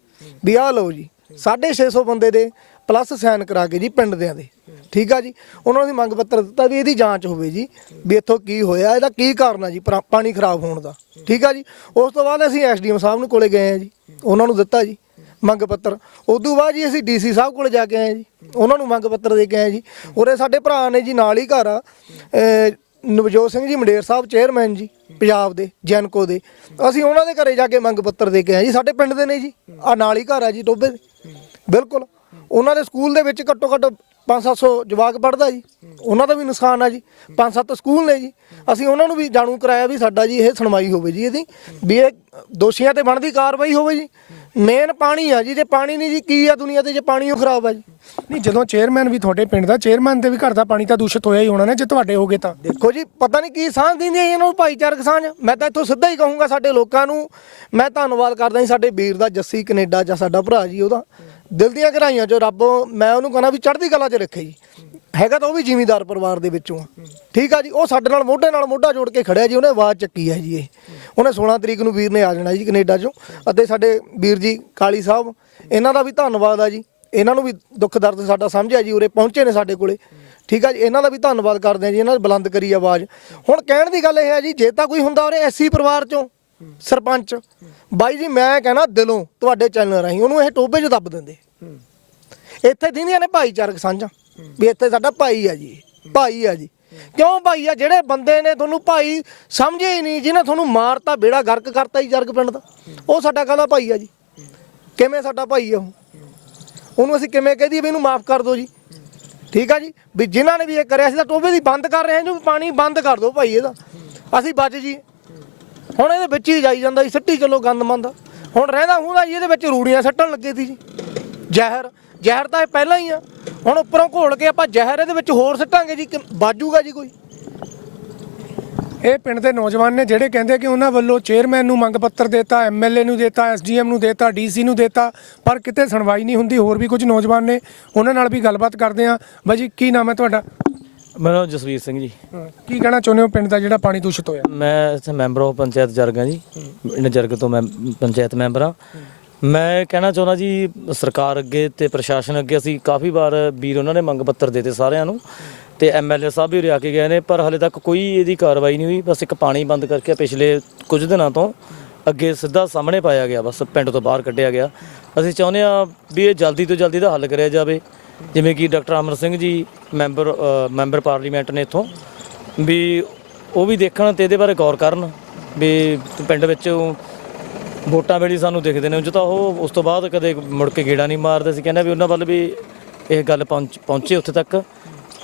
ਵੀ ਆਹ ਲਓ ਜੀ 650 ਬੰਦੇ ਦੇ ਪਲੱਸ ਸਾਈਨ ਕਰਾ ਕੇ ਜੀ ਪਿੰਡ ਦਿਆਂ ਦੇ। ਠੀਕ ਆ ਜੀ? ਉਹਨਾਂ ਨੇ ਮੰਗ ਪੱਤਰ ਦਿੱਤਾ ਵੀ ਇਹਦੀ ਜਾਂਚ ਹੋਵੇ ਜੀ, ਵੀ ਇੱਥੋਂ ਕੀ ਹੋਇਆ, ਇਹਦਾ ਕੀ ਕਾਰਨ ਆ ਜੀ, ਪਰਾ- ਪਾਣੀ ਖਰਾਬ ਹੋਣ ਦਾ। ਠੀਕ ਆ ਜੀ? ਉਸ ਤੋਂ ਬਾਅਦ ਅਸੀਂ ਐਸਡੀਐਮ ਸਾਹਿਬ ਨੂੰ ਕੋਲੇ ਗਏ ਆ ਜੀ, ਉਹਨਾਂ ਨੂੰ ਦਿੱਤਾ ਜੀ ਮੰਗ ਪੱਤਰ। ਉਦੋਂ ਬਾਅਦ ਜੀ ਅਸੀਂ ਡੀਸੀ ਸਾਹਿਬ ਕੋਲ ਜਾ ਕੇ ਆਏ ਜੀ, ਉਹਨਾਂ ਨੂੰ ਮੰਗ ਪੱਤਰ ਦੇ ਕੇ ਆਏ ਜੀ। ਉਰੇ ਸਾਡੇ ਭਰਾ ਨੇ ਜੀ, ਨਾਲ ਹੀ ਘਰ ਆ, ਅਹ, ਨਵਜੋਤ ਸਿੰਘ ਜੀ, ਮੰਡੇਰ ਸਾਹਿਬ, ਚੇਅਰਮੈਨ ਜੀ, ਪੰਜਾਬ ਦੇ, ਜੈਨਕੋ ਦੇ। ਅਸੀਂ ਉਹਨਾਂ ਦੇ ਘਰੇ ਜਾ ਕੇ ਮੰਗ ਪੱਤਰ ਦੇ ਕੇ ਆਏ ਜੀ, ਸਾਡੇ ਪਿੰਡ ਦੇ ਨੇ ਜੀ। ਆ ਨਾਲ ਹੀ ਘਰ ਆ ਜੀ ਟੋਬੇ ਦੇ। ਬਿਲਕੁਲ। ਉਹਨਾਂ ਦੇ ਸਕੂਲ ਦੇ ਵਿੱਚ ਘੱਟੋ ਘੱਟ 5-700 ਜਵਾਕ ਪੜਦਾ ਜੀ। ਉਹਨਾਂ ਦਾ ਵੀ ਨੁਕਸਾਨ ਆ ਜੀ 5-7 ਸਕੂਲ ਨੇ ਜੀ। ਅਸੀਂ ਉਹਨਾਂ ਨੂੰ ਵੀ ਜਾਣੂ ਕਰਾਇਆ ਵੀ ਸਾਡਾ ਜੀ ਇਹ ਸੁਣਵਾਈ ਹੋਵੇ ਜੀ ਇਹਦੀ ਵੀ ਇਹ ਦੋਸ਼ੀਆਂ ਤੇ ਬਣਦੀ ਕਾਰਵਾਈ ਹੋਵੇ ਜੀ। ਮੇਨ ਪਾਣੀ ਆ ਜੀ ਜੇ ਪਾਣੀ ਨਹੀਂ ਜੀ ਕੀ ਆ ਦੁਨੀਆ ਤੇ ਜੇ ਪਾਣੀ ਉਹ ਖਰਾਬ ਆ ਜੀ। ਨਹੀਂ ਜਦੋਂ ਚੇਅਰਮੈਨ ਵੀ ਤੁਹਾਡੇ ਪਿੰਡ ਦਾ ਚੇਅਰਮੈਨ ਦੇ ਵੀ ਘਰ ਦਾ ਪਾਣੀ ਤਾਂ ਦੂਸ਼ਿਤ ਹੋਇਆ ਹੀ ਹੋਣਾ ਨਾ ਜੇ ਤੁਹਾਡੇ ਹੋਗੇ ਤਾਂ। ਦੇਖੋ ਜੀ ਪਤਾ ਨਹੀਂ ਕੀ ਸਾਂਝ ਦਿੰਦੀ ਇਹਨਾਂ ਨੂੰ ਭਾਈਚਾਰਕ ਸਾਂਝ। ਮੈਂ ਤਾਂ ਇੱਥੋਂ ਸਿੱਧਾ ਹੀ ਕਹੂੰਗਾ ਸਾਡੇ ਲੋਕਾਂ ਨੂੰ ਮੈਂ ਧੰਨਵਾਦ ਕਰਦਾ ਜੀ ਸਾਡੇ ਵੀਰ ਦਾ ਜੱਸੀ ਕੈਨੇਡਾ ਜਾਂ ਸਾਡਾ ਭਰਾ ਜੀ ਉਹਦਾ। ਦਿਲ ਦੀਆਂ ਗਹਿਰਾਈਆਂ ਚੋਂ ਰੱਬ, ਮੈਂ ਉਹਨੂੰ ਕਹਣਾ ਵੀ ਚੜ੍ਹਦੀ ਕਲਾ 'ਚ ਰੱਖੇ ਜੀ। ਹੈਗਾ ਤਾਂ ਉਹ ਵੀ ਜ਼ਿਮੀਂਦਾਰ ਪਰਿਵਾਰ ਦੇ ਵਿੱਚੋਂ ਆ। ਠੀਕ ਆ ਜੀ, ਉਹ ਸਾਡੇ ਨਾਲ ਮੋਢੇ ਨਾਲ ਮੋਢਾ ਜੋੜ ਕੇ ਖੜਿਆ ਜੀ, ਉਹਨੇ ਆਵਾਜ਼ ਚੱਕੀ ਹੈ ਜੀ ਇਹ। ਉਹਨੇ 16 ਤਰੀਕ ਨੂੰ ਵੀਰ ਨੇ ਆ ਜਾਣਾ ਜੀ ਕੈਨੇਡਾ 'ਚੋਂ। ਅਤੇ ਸਾਡੇ ਵੀਰ ਜੀ ਕਾਲੀ ਸਾਹਿਬ, ਇਹਨਾਂ ਦਾ ਵੀ ਧੰਨਵਾਦ ਆ ਜੀ। ਇਹਨਾਂ ਨੂੰ ਵੀ ਦੁੱਖ ਦਰਦ ਸਾਡਾ ਸਮਝਿਆ ਜੀ, ਉਰੇ ਪਹੁੰਚੇ ਨੇ ਸਾਡੇ ਕੋਲੇ। ਠੀਕ ਆ ਜੀ, ਇਹਨਾਂ ਦਾ ਵੀ ਧੰਨਵਾਦ ਕਰਦੇ ਆ ਜੀ, ਇਹਨਾਂ ਨੇ ਬੁਲੰਦ ਕਰੀ ਆਵਾਜ਼। ਹੁਣ ਕਹਿਣ ਦੀ ਗੱਲ ਇਹ ਹੈ ਜੀ, ਜੇ ਤਾਂ ਕੋਈ ਹੁੰਦਾ ਉਰੇ ਐਸੀ ਪਰਿਵਾਰ ਚੋਂ, ਸਰਪੰਚ। ਬਾਈ ਜੀ, ਮੈਂ ਕਹਿਣਾ ਦਿਲੋਂ ਤੁਹਾਡੇ ਚੈਨਲ ਰਾਹੀਂ, ਉਹਨੂੰ ਇਹ ਟੋਬੇ 'ਚ ਦੱਬ ਦਿੰਦੇ। ਇੱਥੇ ਦਿੰਦੀਆਂ ਨੇ ਭਾਈਚਾਰਕ ਸਾਂਝਾਂ। ਵੀ ਇੱਥੇ ਸਾਡਾ ਭਾਈ ਆ ਜੀ, ਭਾਈ ਆ ਜੀ। ਕਿਉਂ ਭਾਈ ਆ? ਜਿਹੜੇ ਬੰਦੇ ਨੇ ਤੁਹਾਨੂੰ ਭਾਈ ਸਮਝੇ ਹੀ ਨਹੀਂ, ਜਿਹਨੇ ਤੁਹਾਨੂੰ ਮਾਰਤਾ, ਬੇੜਾ ਗਰਕ ਕਰਤਾ ਜੀ ਜਰਗ ਪਿੰਡ ਦਾ, ਉਹ ਸਾਡਾ ਕਾਹਦਾ ਭਾਈ ਆ ਜੀ? ਕਿਵੇਂ ਸਾਡਾ ਭਾਈ ਆ ਉਹ? ਉਹਨੂੰ ਅਸੀਂ ਕਿਵੇਂ ਕਹਦੀ ਵੀ ਇਹਨੂੰ ਮਾਫ ਕਰ ਦਿਓ ਜੀ? ਠੀਕ ਆ ਜੀ? ਵੀ ਜਿਨ੍ਹਾਂ ਨੇ ਵੀ ਇਹ ਕਰਿਆ ਸੀ, ਤਾਂ ਟੋਬੇ ਦੀ ਬੰਦ ਕਰ ਰਹੇ ਹਾਂ ਜੀ ਪਾਣੀ ਬੰਦ ਕਰ ਦਿਓ ਭਾਈ ਇਹਦਾ। ਅਸੀਂ ਬਚ ਜੀ। ਹੁਣ ਇਹਦੇ ਵਿੱਚ ਹੀ ਜਾਈ ਜਾਂਦਾ ਜੀ, ਸੱਟੀ ਚਲੋ ਗੰਦ ਮੰਦ ਹੁਣ ਰਹਿੰਦਾ ਹੁੰਦਾ ਜੀ, ਇਹਦੇ ਵਿੱਚ ਰੂੜੀਆਂ ਸੱਟਣ ਲੱਗੇ ਸੀ ਜੀ। ਜ਼ਹਿਰ ਜ਼ਹਿਰ ਤਾਂ ਇਹ ਪਹਿਲਾਂ ਹੀ ਆ। ਹੁਣ ਉੱਪਰੋਂ ਘੋਲ ਕੇ ਆਪਾਂ ਜ਼ਹਿਰ ਇਹਦੇ ਵਿੱਚ ਹੋਰ ਸੱਟਾਂਗੇ ਜੀ, ਕਿ- ਬਾਜੂਗਾ ਜੀ ਕੋਈ। ਇਹ ਪਿੰਡ ਦੇ ਨੌਜਵਾਨ ਨੇ ਜਿਹੜੇ ਕਹਿੰਦੇ ਕਿ ਉਹਨਾਂ ਵੱਲੋਂ ਚੇਅਰਮੈਨ ਨੂੰ ਮੰਗ ਪੱਤਰ ਦਿੱਤਾ ਐਮਐਲਏ ਨੂੰ ਦਿੱਤਾ ਐਸਡੀਐਮ ਨੂੰ ਦਿੱਤਾ ਡੀਸੀ ਨੂੰ ਦਿੱਤਾ, ਪਰ ਕਿਤੇ ਸੁਣਵਾਈ ਨਹੀਂ ਹੁੰਦੀ, ਹੋਰ ਵੀ ਕੁਝ ਨੌਜਵਾਨ ਨੇ। ਉਹਨਾਂ ਨਾਲ ਵੀ ਗੱਲਬਾਤ ਕਰਦੇ ਆ ਬਾਈ ਜੀ, ਕੀ ਨਾਮ ਹੈ ਤੁਹਾਡਾ? ਮੇਰਾ ਨਾਮ ਜਸਵੀਰ ਸਿੰਘ ਜੀ। ਕੀ ਕਹਿਣਾ ਚਾਹੁੰਦੇ ਹੋ ਪਿੰਡ ਦਾ ਜਿਹੜਾ ਪਾਣੀ ਦੂਸ਼ਿਤ ਹੋਇਆ? ਮੈਂ ਇੱਥੇ ਮੈਂਬਰ ਆਫ ਪੰਚਾਇਤ ਜਰਗ ਹਾਂ ਜੀ। ਇਹਨਾਂ ਜਰਗ ਤੋਂ ਮੈਂ ਪੰਚਾਇਤ ਮੈਂਬਰ ਹਾਂ। ਮੈਂ ਕਹਿਣਾ ਚਾਹੁੰਦਾ ਜੀ ਸਰਕਾਰ ਅੱਗੇ ਤੇ ਪ੍ਰਸ਼ਾਸਨ ਅੱਗੇ ਅਸੀਂ ਕਾਫੀ ਵਾਰ ਵੀਰ ਉਹਨਾਂ ਨੇ ਮੰਗ ਪੱਤਰ ਦਿੱਤੇ ਸਾਰਿਆਂ ਨੂੰ ਤੇ ਐਮਐਲਏ ਸਾਹਿਬ ਵੀ ਉਰੇ ਆ ਕੇ ਗਏ ਨੇ ਪਰ ਹਲੇ ਤੱਕ ਕੋਈ ਇਹਦੀ ਕਾਰਵਾਈ ਨਹੀਂ ਹੋਈ। ਬਸ ਇੱਕ ਪਾਣੀ ਬੰਦ ਕਰਕੇ ਪਿਛਲੇ ਕੁਝ ਦਿਨਾਂ ਤੋਂ ਅੱਗੇ ਸਿੱਧਾ ਸਾਹਮਣੇ ਪਾਇਆ ਗਿਆ ਬਸ ਪਿੰਡ ਤੋਂ ਬਾਹਰ ਕੱਢਿਆ ਗਿਆ। ਅਸੀਂ ਚਾਹੁੰਦੇ ਆ ਵੀ ਇਹ ਜਲਦੀ ਤੋਂ ਜਲਦੀ ਦਾ ਹੱਲ ਕਰਿਆ ਜਾਵੇ। ਜਿਵੇਂ ਕਿ doctor Amar Singh ji member member parliament ਨੇ ਇੱਥੋਂ, ਵੀ ਉਹ ਵੀ ਦੇਖਣ ਤੇ ਇਹਦੇ ਬਾਰੇ ਗੌਰ ਕਰਨ, ਵੀ ਪਿੰਡ ਵਿੱਚ ਵੋਟਾਂ ਵੇਲੇ ਸਾਨੂੰ ਦਿਖਦੇ ਨੇ, ਉਂਝ ਤਾਂ ਉਹ ਉਸ ਤੋਂ ਬਾਅਦ ਕਦੇ ਮੁੜ ਕੇ ਗੇੜਾ ਨਹੀਂ ਮਾਰਦੇ ਸੀ ਕਹਿੰਦੇ ਵੀ ਉਹਨਾਂ ਵੱਲ ਵੀ ਇਹ ਗੱਲ ਪਹੁੰਚ, ਪਹੁੰਚੇ ਉੱਥੇ ਤੱਕ।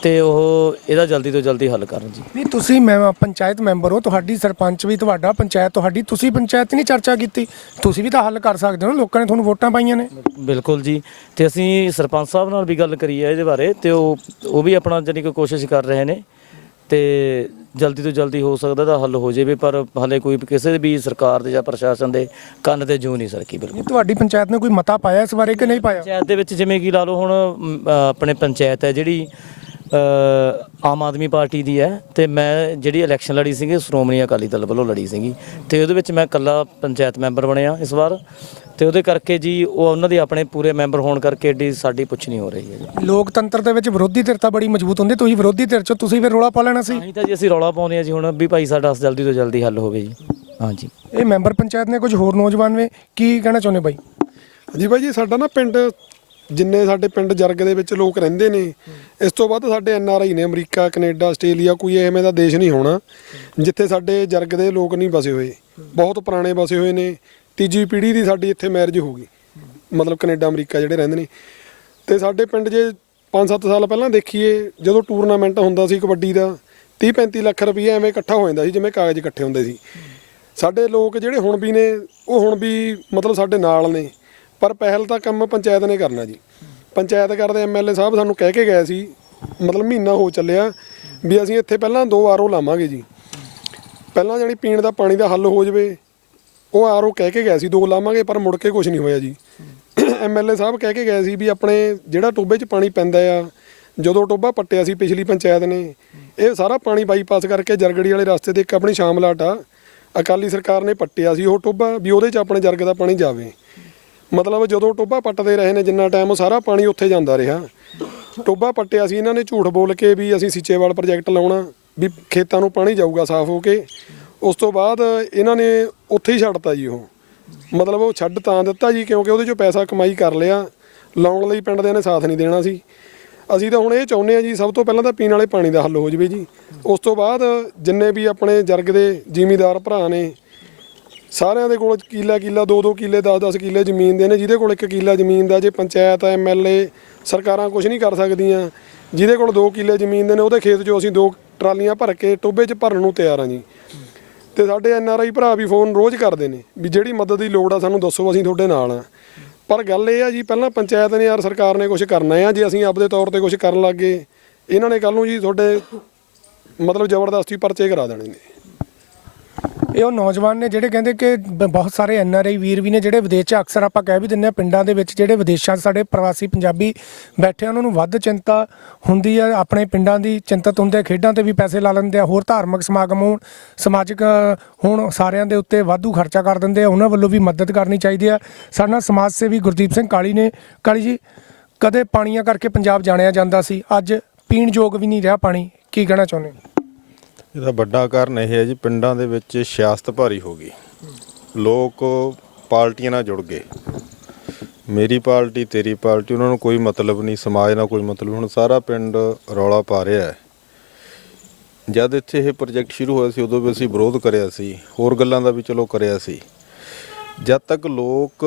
ਤੇ ਉਹ ਇਹਦਾ ਜਲਦੀ ਤੋਂ ਜਲਦੀ ਹੱਲ ਕਰਨ ਜੀ। ਨਹੀਂ ਤੁਸੀਂ ਮੈਂ ਪੰਚਾਇਤ ਮੈਂਬਰ ਹੋ ਤੁਹਾਡੀ ਸਰਪੰਚ ਵੀ ਤੁਹਾਡਾ ਪੰਚਾਇਤ ਤੁਹਾਡੀ ਤੁਸੀਂ ਪੰਚਾਇਤ ਨਹੀਂ ਚਰਚਾ ਕੀਤੀ। ਤੁਸੀਂ ਵੀ ਤਾਂ ਹੱਲ ਕਰ ਸਕਦੇ ਹੋ ਲੋਕਾਂ ਨੇ ਤੁਹਾਨੂੰ ਵੋਟਾਂ ਪਾਈਆਂ ਨੇ। ਬਿਲਕੁਲ ਜੀ। ਤੇ ਅਸੀਂ ਸਰਪੰਚ ਸਾਹਿਬ ਨਾਲ ਵੀ ਗੱਲ ਕਰੀ ਹੈ ਇਹਦੇ ਬਾਰੇ ਤੇ ਉਹ ਉਹ ਵੀ ਆਪਣਾ ਜਾਨੀ ਕਿ ਕੋਸ਼ਿਸ਼ ਕਰ ਰਹੇ ਨੇ। ਤੇ ਜਲਦੀ ਤੋਂ ਜਲਦੀ ਹੋ ਸਕਦਾ ਤਾਂ ਹੱਲ ਹੋ ਜਾਵੇ ਪਰ ਹਲੇ ਕੋਈ ਕਿਸੇ ਵੀ ਸਰਕਾਰ ਦੇ ਜਾਂ ਪ੍ਰਸ਼ਾਸਨ ਦੇ ਕੰਨ ਤੇ ਜੂ ਨਹੀਂ ਸਰਕੀ ਬਿਲਕੁਲ। ਨਹੀਂ ਤੁਹਾਡੀ ਪੰਚਾਇਤ ਨੇ ਕੋਈ ਮਤਾ ਪਾਇਆ ਇਸ ਬਾਰੇ ਕਿ ਨਹੀਂ ਪਾਇਆ? ਪੰਚਾਇਤ ਦੇ ਵਿੱਚ ਜਿਵੇਂ ਕਿ ਲਾ ਲਓ ਹੁਣ ਆਪਣੇ ਪੰਚਾਇਤ ਹੈ ਜਿਹੜੀ ਆਮ ਆਦਮੀ ਪਾਰਟੀ ਦੀ ਹੈ ਤੇ ਮੈਂ ਜਿਹੜੀ ਇਲੈਕਸ਼ਨ ਲੜੀ ਸੀਗੀ ਸ਼੍ਰੋਮਣੀ ਅਕਾਲੀ ਦਲ ਵੱਲੋਂ ਲੜੀ ਸੀਗੀ। ਤੇ ਉਹਦੇ ਵਿੱਚ ਮੈਂ ਇਕੱਲਾ ਪੰਚਾਇਤ ਮੈਂਬਰ ਬਣਿਆ ਇਸ ਵਾਰ। ਤੇ ਉਹਦੇ ਕਰਕੇ ਜੀ ਉਹ ਉਹਨਾਂ ਦੇ ਆਪਣੇ ਪੂਰੇ ਮੈਂਬਰ ਹੋਣ ਕਰਕੇ ਏਡੀ ਸਾਡੀ ਪੁੱਛ ਨਹੀਂ ਹੋ ਰਹੀ ਹੈ ਜੀ। ਲੋਕਤੰਤਰ ਦੇ ਵਿੱਚ ਵਿਰੋਧੀ ਧਿਰ ਤਾਂ ਬੜੀ ਮਜ਼ਬੂਤ ਹੁੰਦੀ ਤੁਸੀਂ ਵਿਰੋਧੀ ਧਿਰ ਚੋਂ ਤੁਸੀਂ ਫਿਰ ਰੋਲਾ ਪਾ ਲੈਣਾ ਸੀ। ਨਹੀਂ ਤਾਂ ਜੀ ਅਸੀਂ ਰੌਲਾ ਪਾਉਂਦੇ ਆ ਜੀ ਹੁਣ ਵੀ ਭਾਈ ਸਾਡਾ ਜਲਦੀ ਤੋਂ ਜਲਦੀ ਹੱਲ ਹੋਵੇ ਜੀ। ਹਾਂਜੀ ਇਹ ਮੈਂਬਰ ਪੰਚਾਇਤ ਨੇ ਕੁਝ ਹੋਰ ਨੌਜਵਾਨ ਵੇ ਕੀ ਕਹਿਣਾ ਚਾਹੁੰਦੇ ਬਾਈ? ਹਾਂਜੀ ਬਾਈ ਜੀ ਸਾਡਾ ਨਾ ਪਿੰਡ ਜਿੰਨੇ ਸਾਡੇ ਪਿੰਡ ਜਰਗ ਦੇ ਵਿੱਚ ਲੋਕ ਰਹਿੰਦੇ ਨੇ, ਇਸ ਤੋਂ ਵੱਧ ਸਾਡੇ ਐਨ ਆਰ ਆਈ ਨੇ ਅਮਰੀਕਾ, ਕੈਨੇਡਾ, ਆਸਟ੍ਰੇਲੀਆ ਕੋਈ ਐਵੇਂ ਦਾ ਦੇਸ਼ ਨਹੀਂ ਹੋਣਾ, ਜਿੱਥੇ ਸਾਡੇ ਜਰਗ ਦੇ ਲੋਕ ਨਹੀਂ ਵਸੇ ਹੋਏ। ਬਹੁਤ ਪੁਰਾਣੇ ਵਸੇ ਹੋਏ ਨੇ, ਤੀਜੀ ਪੀੜ੍ਹੀ ਦੀ ਸਾਡੀ ਇੱਥੇ ਮੈਰਿਜ ਹੋ ਗਈ। ਮਤਲਬ ਕੈਨੇਡਾ, ਅਮਰੀਕਾ ਜਿਹੜੇ ਰਹਿੰਦੇ ਨੇ। ਤੇ ਸਾਡੇ ਪਿੰਡ ਜੇ 5-7 ਸਾਲ ਪਹਿਲਾਂ ਦੇਖੀਏ, ਜਦੋਂ ਟੂਰਨਾਮੈਂਟ ਹੁੰਦਾ ਸੀ ਕਬੱਡੀ ਦਾ 30-35 ਲੱਖ ਰੁਪਏ ਐਵੇਂ ਇਕੱਠਾ ਹੋ ਜਾਂਦਾ ਸੀ, ਜਿਵੇਂ ਕਾਗਜ਼ ਇਕੱਠੇ ਹੁੰਦੇ ਸੀ। ਸਾਡੇ ਲੋਕ ਜਿਹੜੇ ਹੁਣ ਵੀ ਨੇ, ਉਹ ਹੁਣ ਵੀ ਮਤਲਬ ਸਾਡੇ ਨਾਲ ਨੇ। ਪਰ ਪਹਿਲ ਤਾਂ ਕੰਮ ਪੰਚਾਇਤ ਨੇ ਕਰਨਾ ਜੀ। ਪੰਚਾਇਤ ਕਰਦੇ ਐਮਐਲਏ ਸਾਹਿਬ ਸਾਨੂੰ ਕਹਿ ਕੇ ਗਏ ਸੀ, ਮਤਲਬ ਮਹੀਨਾ ਹੋ ਚੱਲਿਆ ਵੀ ਅਸੀਂ ਇੱਥੇ ਪਹਿਲਾਂ ਦੋ ਆਰਓ ਲਾਵਾਂਗੇ ਜੀ। ਪਹਿਲਾਂ ਜਾਨੀ ਪੀਣ ਦਾ ਪਾਣੀ ਦਾ ਹੱਲ ਹੋ ਜਾਵੇ, ਉਹ ਆਰਓ ਕਹਿ ਕੇ ਗਏ ਸੀ, ਦੋ ਲਾਵਾਂਗੇ ਪਰ ਮੁੜ ਕੇ ਕੁਝ ਨਹੀਂ ਹੋਇਆ ਜੀ। ਐਮਐਲਏ ਸਾਹਿਬ ਕਹਿ ਕੇ ਗਏ ਸੀ ਵੀ ਆਪਣੇ ਜਿਹੜਾ ਟੋਬੇ 'ਚ ਪਾਣੀ ਪੈਂਦਾ ਆ, ਜਦੋਂ ਟੋਬਾ ਪੱਟਿਆ ਸੀ ਪਿਛਲੀ ਪੰਚਾਇਤ ਨੇ, ਇਹ ਸਾਰਾ ਪਾਣੀ ਬਾਈਪਾਸ ਕਰਕੇ ਜਰਗੜੀ ਵਾਲੇ ਰਸਤੇ ਤੇ ਇੱਕ ਆਪਣੀ ਸ਼ਾਮਲਾਟ ਆ, ਅਕਾਲੀ ਸਰਕਾਰ ਨੇ ਪੱਟਿਆ ਸੀ ਉਹ ਟੋਬਾ ਵੀ ਉਹਦੇ 'ਚ ਆਪਣੇ ਜਰਗ ਦਾ ਪਾਣੀ ਜਾਵੇ। ਮਤਲਬ ਜਦੋਂ ਟੋਬਾ ਪੱਟਦੇ ਰਹੇ ਨੇ ਜਿੰਨਾ ਟਾਈਮ ਉਹ ਸਾਰਾ ਪਾਣੀ ਉੱਥੇ ਜਾਂਦਾ ਰਿਹਾ। ਟੋਬਾ ਪੱਟਿਆ ਸੀ ਇਹਨਾਂ ਨੇ ਝੂਠ ਬੋਲ ਕੇ ਵੀ ਅਸੀਂ ਸੀਚੇਵਾਲ ਪ੍ਰੋਜੈਕਟ ਲਾਉਣਾ, ਵੀ ਖੇਤਾਂ ਨੂੰ ਪਾਣੀ ਜਾਊਗਾ ਸਾਫ਼ ਹੋ ਕੇ। ਉਸ ਤੋਂ ਬਾਅਦ ਇਹਨਾਂ ਨੇ ਉੱਥੇ ਹੀ ਛੱਡਤਾ ਜੀ ਉਹ। ਮਤਲਬ ਉਹ ਛੱਡ ਤਾਂ ਦਿੱਤਾ ਜੀ ਕਿਉਂਕਿ ਉਹਦੇ ਚੋਂ ਪੈਸਾ ਕਮਾਈ ਕਰ ਲਿਆ। ਲਾਉਣ ਲਈ ਪਿੰਡ ਦੇ ਨੇ ਸਾਥ ਨਹੀਂ ਦੇਣਾ ਸੀ। ਅਸੀਂ ਤਾਂ ਹੁਣ ਇਹ ਚਾਹੁੰਦੇ ਆ ਜੀ, ਸਭ ਤੋਂ ਪਹਿਲਾਂ ਤਾਂ ਪੀਣ ਵਾਲੇ ਪਾਣੀ ਦਾ ਹੱਲ ਹੋ ਜਵੇ ਜੀ। ਉਸ ਤੋਂ ਬਾਅਦ ਜਿੰਨੇ ਵੀ ਆਪਣੇ ਜਰਗ ਦੇ ਜ਼ਿਮੀਦਾਰ ਭਰਾ ਨੇ ਸਾਰਿਆਂ ਦੇ ਕੋਲ ਕਿੱਲਾ ਕਿੱਲਾ, ਦੋ ਦੋ ਕਿੱਲੇ 10 10 ਕਿੱਲੇ ਜ਼ਮੀਨ ਦੇ ਨੇ, ਜਿਹਦੇ ਕੋਲ ਇੱਕ ਕਿੱਲਾ ਜ਼ਮੀਨ ਦਾ ਜੇ ਪੰਚਾਇਤ ਐਮਐਲਏ ਸਰਕਾਰਾਂ ਕੁਝ ਨਹੀਂ ਕਰ ਸਕਦੀਆਂ। ਜਿਹਦੇ ਕੋਲ ਦੋ ਕਿੱਲੇ ਜ਼ਮੀਨ ਦੇ ਨੇ, ਉਹਦੇ ਖੇਤ 'ਚੋਂ ਅਸੀਂ ਦੋ ਟਰਾਲੀਆਂ ਭਰ ਕੇ ਟੋਬੇ 'ਚ ਭਰਨ ਨੂੰ ਤਿਆਰ ਹਾਂ ਜੀ। ਤੇ ਸਾਡੇ ਐਨਆਰਆਈ ਭਰਾ ਵੀ ਫੋਨ ਰੋਜ਼ ਕਰਦੇ ਨੇ, ਵੀ ਜਿਹੜੀ ਮਦਦ ਦੀ ਲੋੜ ਆ ਸਾਨੂੰ ਦੱਸੋ, ਅਸੀਂ ਤੁਹਾਡੇ ਨਾਲ ਆ ਪਰ ਗੱਲ ਇਹ ਆ ਜੀ, ਪਹਿਲਾਂ ਪੰਚਾਇਤ ਨੇ ਯਾਰ ਸਰਕਾਰ ਨੇ ਕੁਝ ਕਰਨਾ ਆ, ਜੇ ਅਸੀਂ ਆਪਦੇ ਤੌਰ ਤੇ ਕੁਝ ਕਰਨ ਲੱਗੇ ਇਹਨਾਂ ਨੇ ਕੱਲ ਨੂੰ ਜੀ ਤੁਹਾਡੇ ਮਤਲਬ ਜ਼ਬਰਦਸਤੀ ਪਰਚੇ ਕਰਾ ਦੇਣੇ ਨੇ। ਇਹ ਉਹ ਨੌਜਵਾਨ ਨੇ ਜਿਹੜੇ ਕਹਿੰਦੇ ਕਿ ਬ- ਬਹੁਤ ਸਾਰੇ ਐਨਆਰਆਈ ਵੀਰ ਵੀ ਨੇ ਜਿਹੜੇ ਵਿਦੇਸ਼ 'ਚ ਅਕਸਰ ਆਪਾਂ ਕਹਿ ਵੀ ਦਿੰਦੇ ਆ ਪਿੰਡਾਂ ਦੇ ਵਿੱਚ ਜਿਹੜੇ ਵਿਦੇਸ਼ਾਂ 'ਚ ਸਾਡੇ ਪ੍ਰਵਾਸੀ ਪੰਜਾਬੀ ਬੈਠੇ ਆ ਉਹਨਾਂ ਨੂੰ ਵੱਧ ਚਿੰਤਾ ਹੁੰਦੀ ਆ ਆਪਣੇ ਪਿੰਡਾਂ ਦੀ ਚਿੰਤਤ ਹੁੰਦੇ ਆ ਖੇਡਾਂ ਤੇ ਵੀ ਪੈਸੇ ਲਾ ਲੈਂਦੇ ਆ ਹੋਰ ਧਾਰਮਿਕ ਸਮਾਗਮ ਹੋਣ ਸਮਾਜਿਕ ਅ, ਹੋਣ ਸਾਰਿਆਂ ਦੇ ਉੱਤੇ ਵਾਧੂ ਖਰਚਾ ਕਰ ਦਿੰਦੇ ਆ ਉਹਨਾਂ ਵੱਲੋਂ ਵੀ ਮਦਦ ਕਰਨੀ ਚਾਹੀਦੀ ਆ। ਸਾਡੇ ਨਾਲ ਸਮਾਜ ਸੇਵੀ ਗੁਰਦੀਪ ਸਿੰਘ ਕਾਲੀ ਨੇ ਕਾਲੀ ਜੀ ਕਦੇ ਪਾਣੀਆਂ ਕਰਕੇ ਪੰਜਾਬ ਜਾਣਿਆ ਜਾਂਦਾ ਸੀ ਅੱਜ ਪੀਣ ਯੋਗ ਵੀ ਨਹੀਂ ਰਿਹਾ ਪਾਣੀ ਕੀ ਕਹਿਣਾ ਚਾਹੁੰਦੇ ਹੋ? ਇਹਦਾ ਵੱਡਾ ਕਾਰਨ ਇਹ ਹੈ ਜੀ, ਪਿੰਡਾਂ ਦੇ ਵਿੱਚ ਸਿਆਸਤ ਭਾਰੀ ਹੋ ਗਈ। ਲੋਕ ਪਾਰਟੀਆਂ ਨਾਲ ਜੁੜ ਗਏ। ਮੇਰੀ ਪਾਰਟੀ, ਤੇਰੀ ਪਾਰਟੀ, ਉਹਨਾਂ ਨੂੰ ਕੋਈ ਮਤਲਬ ਨਹੀਂ, ਸਮਾਜ ਨਾਲ ਕੋਈ ਮਤਲਬ ਹੁਣ ਸਾਰਾ ਪਿੰਡ ਰੌਲਾ ਪਾ ਰਿਹਾ ਹੈ। ਜਦ ਇੱਥੇ ਇਹ ਪ੍ਰੋਜੈਕਟ ਸ਼ੁਰੂ ਹੋਇਆ ਸੀ, ਉਦੋਂ ਵੀ ਅਸੀਂ ਵਿਰੋਧ ਕਰਿਆ ਸੀ। ਹੋਰ ਗੱਲਾਂ ਦਾ ਵੀ ਚਲੋ ਕਰਿਆ ਸੀ। ਜਦ ਤੱਕ ਲੋਕ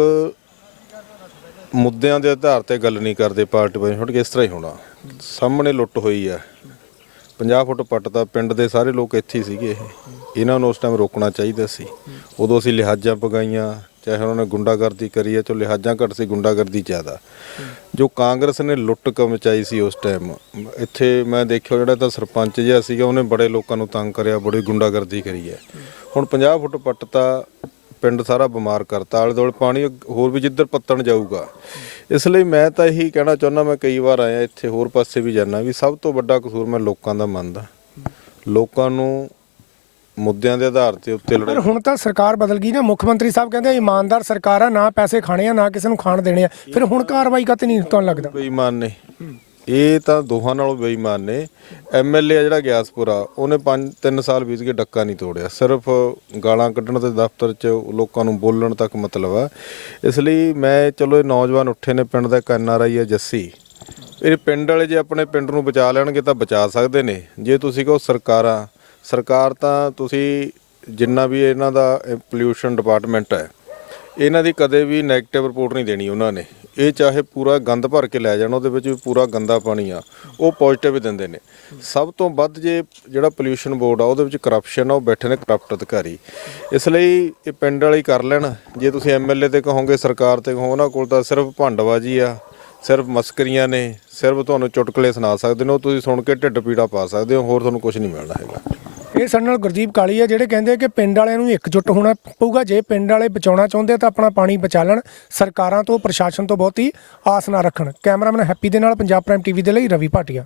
ਮੁੱਦਿਆਂ ਦੇ ਆਧਾਰ ਤੇ ਗੱਲ ਨਹੀਂ ਕਰਦੇ, ਪਾਰਟੀ ਬਾਈ ਹੁਣ ਕਿਸ ਤਰ੍ਹਾਂ ਹੀ ਹੋਣਾ? ਸਾਹਮਣੇ ਲੁੱਟ ਹੋਈ ਆ 50 ਫੁੱਟ ਪੱਟ ਤਾਂ ਪਿੰਡ ਦੇ ਸਾਰੇ ਲੋਕ ਇੱਥੇ ਹੀ ਸੀਗੇ ਇਹ। ਇਹਨਾਂ ਨੂੰ ਉਸ ਟਾਈਮ ਰੋਕਣਾ ਚਾਹੀਦਾ ਸੀ। ਉਦੋਂ ਅਸੀਂ ਲਿਹਾਜ਼ਾਂ ਪਗਾਈਆਂ, ਚਾਹੇ ਉਹਨਾਂ ਨੇ ਗੁੰਡਾਗਰਦੀ ਕਰੀ ਹੈ ਚੋ ਲਿਹਾਜ਼ਾਂ ਘੱਟ ਸੀ, ਗੁੰਡਾਗਰਦੀ ਜ਼ਿਆਦਾ। ਜੋ ਕਾਂਗਰਸ ਨੇ ਲੁੱਟ ਕਮਚਾਈ ਸੀ ਉਸ ਟਾਈਮ ਇੱਥੇ ਮੈਂ ਦੇਖਿਆ ਜਿਹੜਾ ਤਾਂ ਸਰਪੰਚ ਜਿਹਾ ਸੀਗਾ, ਉਹਨੇ ਬੜੇ ਲੋਕਾਂ ਨੂੰ ਤੰਗ ਕਰਿਆ, ਬੜੀ ਗੁੰਡਾਗਰਦੀ ਕਰੀ ਹੈ। ਹੁਣ 50 ਫੁੱਟ ਪੱਟ ਤਾਂ ਪਿੰਡ ਸਾਰਾ ਬਿਮਾਰ ਕਰਤਾ, ਆਲੇ ਦੁਆਲੇ ਪਾਣੀ, ਹੋਰ ਵੀ ਜਿੱਧਰ ਪੱਤਣ ਜਾਊਗਾ ਇਸ ਲਈ ਮੈਂ ਤਾਂ ਇਹੀ ਕਹਿਣਾ ਚਾਹੁੰਦਾ ਮੈਂ ਕਈ ਵਾਰ ਆਇਆ ਇੱਥੇ ਹੋਰ ਪਾਸੇ ਵੀ ਜਾਣਾ ਵੀ ਸਭ ਤੋਂ ਵੱਡਾ ਕਸੂਰ ਮੈਂ ਲੋਕਾਂ ਦਾ ਮੰਨਦਾ। ਲੋਕਾਂ ਨੂੰ ਮੁੱਦਿਆਂ ਦੇ ਆਧਾਰ ਤੇ ਉੱਤੇ ਪਰ ਲੜਾਈ ਹੁਣ ਤਾਂ ਸਰਕਾਰ ਬਦਲ ਗਈ ਨਾ ਮੁੱਖ ਮੰਤਰੀ ਸਾਹਿਬ ਕਹਿੰਦੇ ਆ, ਇਮਾਨਦਾਰ ਸਰਕਾਰ ਆ ਨਾ ਪੈਸੇ ਖਾਣੇ ਆ ਨਾ ਕਿਸੇ ਨੂੰ ਖਾਣ ਦੇਣੇ ਆ। ਫਿਰ ਹੁਣ ਕਾਰਵਾਈ ਕਰਤੇ ਨਹੀਂ ਤੁਹਾਨੂੰ ਲੱਗਦਾ? ਬੇਈਮਾਨ ਨੇ। ਇਹ ਤਾਂ ਦੋਹਾਂ ਨਾਲੋਂ ਬੇਈਮਾਨ ਨੇ। ਐਮਐਲਏ ਆ ਜਿਹੜਾ ਆ ਉਹਨੇ 5 3 ਸਾਲ ਬੀਤ ਕੇ ਡੱਕਾ ਨਹੀਂ ਤੋੜਿਆ। ਸਿਰਫ ਗਾਲਾਂ ਕੱਢਣ ਤੇ ਦਫ਼ਤਰ 'ਚ ਲੋਕਾਂ ਨੂੰ ਬੋਲਣ ਤੱਕ ਮਤਲਬ ਆ। ਇਸ ਲਈ ਮੈਂ, ਚਲੋ ਇਹ ਨੌਜਵਾਨ ਉੱਠੇ ਨੇ ਪਿੰਡ ਦਾ ਇੱਕ ਐਨਆਰਆਈ ਆ ਜੱਸੀ। ਇਹ ਪਿੰਡ ਵਾਲੇ ਜੇ ਆਪਣੇ ਪਿੰਡ ਨੂੰ ਬਚਾ ਲੈਣਗੇ ਤਾਂ ਬਚਾ ਸਕਦੇ ਨੇ। ਜੇ ਤੁਸੀਂ ਕਹੋ ਸਰਕਾਰਾਂ, ਸਰਕਾਰ ਤਾਂ ਤੁਸੀਂ ਜਿੰਨਾ ਵੀ ਇਹਨਾਂ ਦਾ ਪੋਲਿਊਸ਼ਨ ਡਿਪਾਰਟਮੈਂਟ ਹੈ, ਇਹਨਾਂ ਦੀ ਕਦੇ ਵੀ 네ਗੇਟਿਵ ਰਿਪੋਰਟ ਨਹੀਂ ਦੇਣੀ ਉਹਨਾਂ ਨੇ। ਇਹ ਚਾਹੇ ਪੂਰਾ ਗੰਦ ਭਰ ਕੇ ਲੈ ਜਾਣ, ਉਹਦੇ ਵਿੱਚ ਵੀ ਪੂਰਾ ਗੰਦਾ ਪਾਣੀ ਆ, ਉਹ ਪੋਜ਼ਿਟਿਵ ਦਿੰਦੇ ਨੇ। ਸਭ ਤੋਂ ਵੱਧ ਜੇ ਜਿਹੜਾ ਪੋਲਿਊਸ਼ਨ ਬੋਰਡ ਆ, ਉਹਦੇ ਵਿੱਚ ਕਰਪਸ਼ਨ ਆ, ਉਹ ਬੈਠੇ ਨੇ ਕਰਪਟ ਅਧਿਕਾਰੀ। ਇਸ ਲਈ ਇਹ ਪਿੰਡ ਵਾਲੇ ਕਰ ਲੈਣ। ਜੇ ਤੁਸੀਂ ਐਮਐਲਏ ਤੇ ਕਹੋਗੇ, ਸਰਕਾਰ ਤੇ ਕਹੋ, ਉਹਨਾਂ ਕੋਲ ਤਾਂ ਸਿਰਫ ਭੰਡਬਾਜ਼ੀ ਆ। ਸਿਰਫ ਮਸਕਰੀਆਂ ਨੇ, ਸਿਰਫ ਤੁਹਾਨੂੰ ਚੁਟਕਲੇ ਸੁਣਾ ਸਕਦੇ ਨੇ, ਉਹ ਤੁਸੀਂ ਸੁਣ ਕੇ ਢਿੱਡ ਪੀੜਾ ਪਾ ਸਕਦੇ ਹੋ, ਹੋਰ ਤੁਹਾਨੂੰ ਕੁਝ ਨਹੀਂ ਮਿਲਣਾ ਹੈਗਾ। ਇਹ ਸਾਡੇ ਨਾਲ ਗੁਰਦੀਪ ਕਾਲੀ ਆ, ਜਿਹੜੇ ਕਹਿੰਦੇ ਕਿ ਪਿੰਡ ਵਾਲਿਆਂ ਨੂੰ ਇਕਜੁੱਟ ਹੋਣਾ ਪਊਗਾ, ਜੇ ਪਿੰਡ ਵਾਲੇ ਬਚਾਉਣਾ ਚਾਹੁੰਦੇ ਤਾਂ ਆਪਣਾ ਪਾਣੀ ਬਚਾ ਲੈਣ, ਸਰਕਾਰਾਂ ਤੋਂ, ਪ੍ਰਸ਼ਾਸਨ ਤੋਂ ਬਹੁਤੀ ਆਸ ਨਾ ਰੱਖਣ। ਕੈਮਰਾਮੈਨ ਹੈਪੀ ਦੇ ਨਾਲ ਪੰਜਾਬ ਪ੍ਰਾਈਮ ਟੀਵੀ ਦੇ ਲਈ ਰਵੀ ਭਾਟੀਆ।